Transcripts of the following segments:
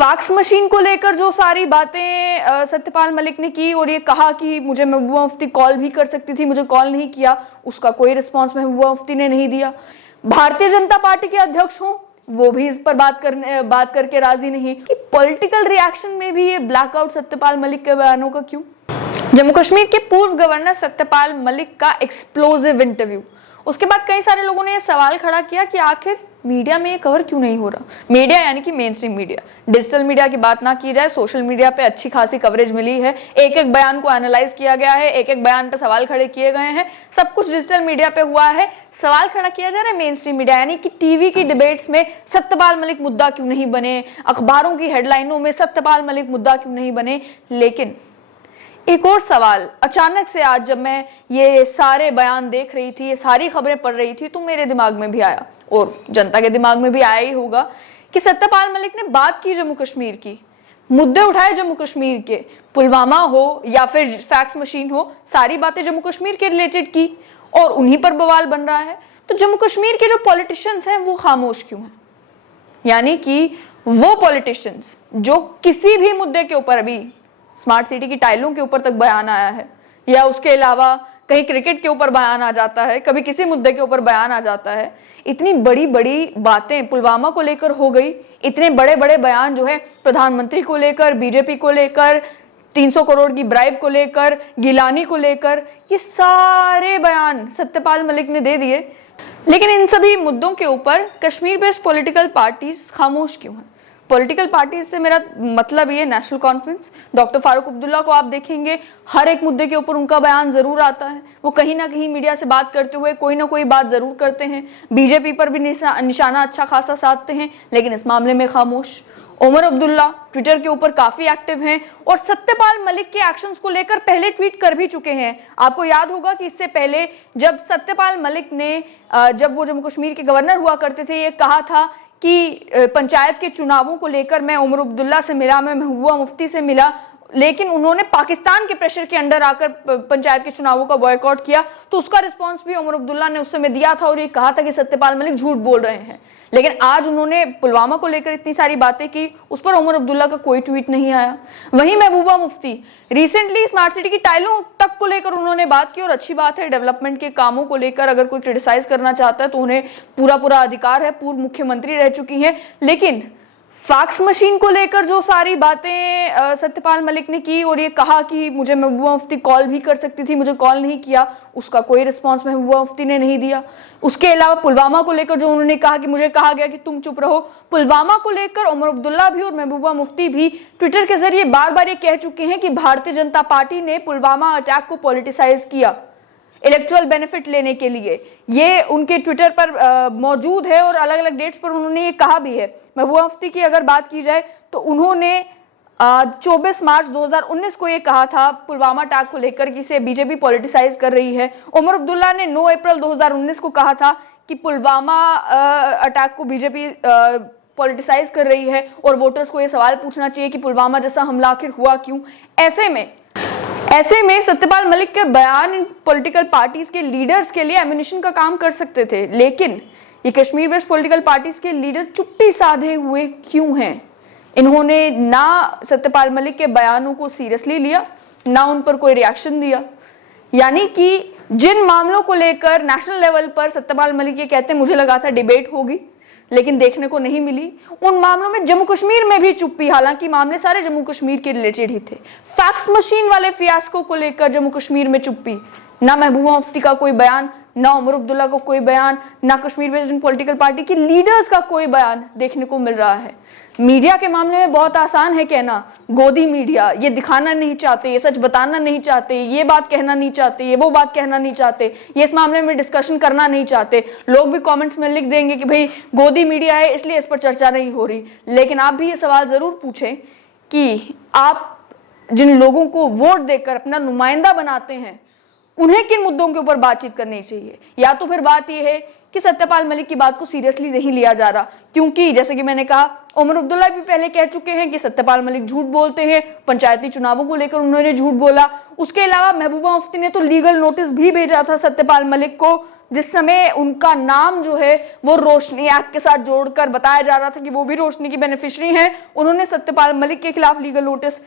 Fax machine को लेकर जो सारी बातें सत्यपाल मलिक ने की और ये कहा कि मुझे महबूबा मुफ्ती कॉल भी कर सकती थी, मुझे कॉल नहीं किया, उसका कोई रिस्पांस महबूबा मुफ्ती ने नहीं दिया। भारतीय जनता पार्टी के अध्यक्ष हों, वो भी इस पर बात करके राजी नहीं कि पॉलिटिकल रिएक्शन में भी ये ब्लैकआउट सत्यपाल मलिक के बयानों का क्यों। जम्मू कश्मीर के पूर्व गवर्नर सत्यपाल मलिक का एक्सप्लोसिव इंटरव्यू, उसके बाद कई सारे लोगों ने यह सवाल खड़ा किया कि आखिर मीडिया में ये कवर क्यों नहीं हो रहा। मीडिया यानी कि main stream media, digital media की बात ना की जाए, सोशल मीडिया पे अच्छी खासी कवरेज मिली है, एक एक बयान को एनालाइज किया गया है, एक एक बयान पे सवाल खड़े किए गए हैं, सब कुछ डिजिटल मीडिया पे हुआ है। सवाल खड़ा किया जा रहा है मेन स्ट्रीम मीडिया यानी कि टीवी की डिबेट्स में सत्यपाल मलिक मुद्दा क्यों नहीं बने, अखबारों की हेडलाइनों में सत्यपाल मलिक मुद्दा क्यों नहीं बने। लेकिन एक और सवाल अचानक से आज जब मैं ये सारे बयान देख रही थी, ये सारी खबरें पढ़ रही थी, तो मेरे दिमाग में भी आया और जनता के दिमाग में भी आया ही होगा कि सत्यपाल मलिक ने बात की जम्मू कश्मीर की, मुद्दे उठाए जम्मू कश्मीर के, पुलवामा हो या फिर फैक्स मशीन हो, सारी बातें जम्मू कश्मीर के रिलेटेड की और उन्हीं पर बवाल बन रहा है। तो जम्मू कश्मीर के जो पॉलिटिशियंस हैं वो खामोश क्यों हैं, यानी कि वो पॉलिटिशियंस जो किसी भी मुद्दे के ऊपर, अभी स्मार्ट सिटी की टाइलों के ऊपर तक बयान आया है, या उसके अलावा कहीं क्रिकेट के ऊपर बयान आ जाता है, कभी किसी मुद्दे के ऊपर बयान आ जाता है, इतनी बड़ी बड़ी बातें पुलवामा को लेकर हो गई, इतने बड़े बड़े बयान जो है प्रधानमंत्री को लेकर, बीजेपी को लेकर, 300 करोड़ की ब्राइब को लेकर, गिलानी को लेकर, ये सारे बयान सत्यपाल मलिक ने दे दिए। लेकिन इन सभी मुद्दों के ऊपर कश्मीर बेस्ड पॉलिटिकल पार्टीज खामोश क्यों हैं। पॉलिटिकल पार्टी से मेरा मतलब ये national conference, doctor Farooq Abdullah को आप देखेंगे हर एक मुद्दे के ऊपर उनका बयान जरूर आता है, वो कहीं ना कहीं मीडिया से बात करते हुए कोई ना कोई बात जरूर करते हैं, बीजेपी पर भी निशाना अच्छा खासा साधते हैं, लेकिन इस मामले में खामोश। उमर अब्दुल्ला ट्विटर के ऊपर काफी एक्टिव हैं और सत्यपाल मलिक के एक्शंस को लेकर पहले ट्वीट कर भी चुके हैं। आपको याद होगा कि इससे पहले जब सत्यपाल मलिक ने जब वो जम्मू कश्मीर के गवर्नर हुआ करते थे, ये कहा था कि पंचायत के चुनावों को लेकर मैं उमर अब्दुल्ला से मिला, मैं महबूबा मुफ्ती से मिला, लेकिन उन्होंने पाकिस्तान के प्रेशर के अंडर आकर पंचायत के चुनावों का बॉयकॉट किया। तो उसका रिस्पांस भी उमर अब्दुल्ला ने उस समय दिया था और ये कहा था कि सत्यपाल मलिक झूठ बोल रहे हैं। लेकिन आज उन्होंने पुलवामा को लेकर इतनी सारी बातें की, उस पर उमर अब्दुल्ला का कोई ट्वीट नहीं आया। वहीं Mehbooba Mufti recently smart city की टाइलों तक को लेकर उन्होंने बात की और अच्छी बात है, डेवलपमेंट के कामों को लेकर अगर कोई क्रिटिसाइज करना चाहता है तो उन्हें पूरा अधिकार है, पूर्व मुख्यमंत्री रह चुकी हैं। लेकिन फैक्स मशीन को लेकर जो सारी बातें सत्यपाल मलिक ने की और ये कहा कि मुझे महबूबा मुफ्ती कॉल भी कर सकती थी, मुझे कॉल नहीं किया, उसका कोई रिस्पांस महबूबा मुफ्ती ने नहीं दिया। उसके अलावा पुलवामा को लेकर जो उन्होंने कहा कि मुझे कहा गया कि तुम चुप रहो, पुलवामा को लेकर उमर अब्दुल्ला भी और महबूबा मुफ्ती भी ट्विटर के जरिए बार बार ये कह चुके हैं कि भारतीय जनता पार्टी ने पुलवामा अटैक को पॉलिटिसाइज किया इलेक्टोरल बेनिफिट लेने के लिए। ये उनके ट्विटर पर मौजूद है और अलग अलग डेट्स पर उन्होंने ये कहा भी है। महबूबा मुफ्ती की अगर बात की जाए तो उन्होंने 24 मार्च 2019 को ये कहा था पुलवामा अटैक को लेकर कि इसे बीजेपी पॉलिटिसाइज कर रही है। उमर अब्दुल्ला ने 9 अप्रैल 2019 को कहा था कि पुलवामा अटैक को बीजेपी पॉलिटिसाइज कर रही है और वोटर्स को ये सवाल पूछना चाहिए कि पुलवामा जैसा हमला आखिर हुआ क्यों। ऐसे में सत्यपाल मलिक के बयान इन पॉलिटिकल पार्टीज के लीडर्स के लिए एम्युनिशन का काम कर सकते थे, लेकिन ये कश्मीर बेस्ड पॉलिटिकल पार्टीज के लीडर चुप्पी साधे हुए क्यों हैं। इन्होंने ना सत्यपाल मलिक के बयानों को सीरियसली लिया, ना उन पर कोई रिएक्शन दिया। यानी कि जिन मामलों को लेकर नेशनल लेवल पर सत्यपाल मलिक ये कहते हैं मुझे लगा था डिबेट होगी, लेकिन देखने को नहीं मिली, उन मामलों में जम्मू कश्मीर में भी चुप्पी, हालांकि मामले सारे जम्मू कश्मीर के रिलेटेड ही थे। फैक्स मशीन वाले फियास्को को लेकर जम्मू कश्मीर में चुप्पी, ना महबूबा मुफ्ती का कोई बयान, ना उमर अब्दुल्ला का कोई बयान, ना कश्मीर बेस्ड पॉलिटिकल पार्टी के लीडर्स का कोई बयान देखने को मिल रहा है। मीडिया के मामले में बहुत आसान है कहना, गोदी मीडिया, ये दिखाना नहीं चाहते, ये सच बताना नहीं चाहते, ये बात कहना नहीं चाहते, ये वो बात कहना नहीं चाहते, ये इस मामले में डिस्कशन करना नहीं चाहते। लोग भी कमेंट्स में लिख देंगे कि भाई गोदी मीडिया है इसलिए इस पर चर्चा नहीं हो रही। लेकिन आप भी ये सवाल जरूर पूछें कि आप जिन लोगों को वोट देकर अपना नुमाइंदा बनाते हैं उन्हें किन मुद्दों के ऊपर बातचीत करनी चाहिए। या तो फिर बात यह है कि सत्यपाल मलिक की बात को सीरियसली नहीं लिया जा रहा, क्योंकि जैसे कि मैंने कहा उमर अब्दुल्ला भी पहले कह चुके हैं कि सत्यपाल मलिक झूठ बोलते हैं, पंचायती चुनावों को लेकर उन्होंने झूठ बोला। उसके अलावा महबूबा मुफ्ती ने तो लीगल नोटिस भी भेजा था सत्यपाल मलिक को, जिस समय उनका नाम जो है वो रोशनी एक्ट के साथ जोड़कर बताया जा रहा था कि वो भी रोशनी की बेनिफिशियरी हैं। उन्होंने सत्यपाल मलिक के खिलाफ लीगल नोटिस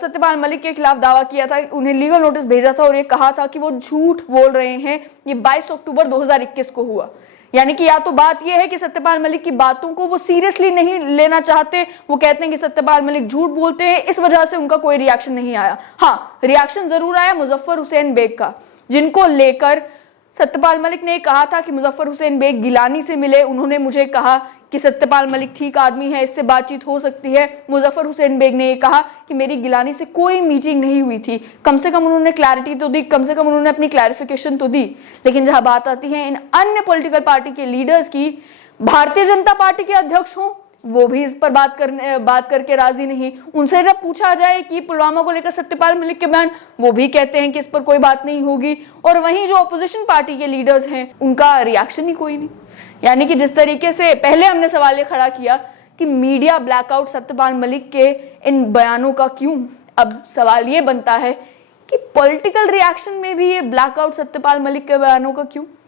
सत्यपाल मलिक के खिलाफ दावा किया था, उन्हें लीगल नोटिस भेजा था और ये कहा था कि वो झूठ बोल रहे हैं। ये 22 अक्टूबर 2021 को हुआ। यानी कि या तो बात यह है कि सत्यपाल मलिक की बातों को वो सीरियसली नहीं लेना चाहते, वो कहते हैं कि सत्यपाल मलिक झूठ बोलते हैं, इस वजह से उनका कोई रिएक्शन नहीं आया। हाँ, रिएक्शन जरूर आया मुजफ्फर हुसैन बेग का, जिनको लेकर सत्यपाल मलिक ने कहा था कि मुजफ्फर हुसैन बेग गिलानी से मिले। उन्होंने मुझे कहा कि सत्यपाल मलिक ठीक आदमी है, इससे बातचीत हो सकती है। मुजफ्फर हुसैन बेग ने कहा कि मेरी गिलानी से कोई मीटिंग नहीं हुई थी। कम से कम उन्होंने क्लैरिटी तो दी, कम से कम उन्होंने अपनी क्लैरिफिकेशन तो दी। लेकिन जहां बात आती है इन अन्य पॉलिटिकल पार्टी के लीडर्स की, भारतीय जनता पार्टी के अध्यक्ष हों, वो भी इस पर बात करके राजी नहीं। उनसे जब पूछा जाए कि पुलवामा को लेकर सत्यपाल मलिक के बयान, वो भी कहते हैं कि इस पर कोई बात नहीं होगी। और वहीं जो अपोजिशन पार्टी के लीडर्स हैं, उनका रिएक्शन ही कोई नहीं। यानी कि जिस तरीके से पहले हमने सवाल ये खड़ा किया कि मीडिया ब्लैकआउट सत्यपाल मलिक के इन बयानों का क्यों, अब सवाल ये बनता है कि पॉलिटिकल रिएक्शन में भी ये ब्लैकआउट सत्यपाल मलिक के बयानों का क्यों।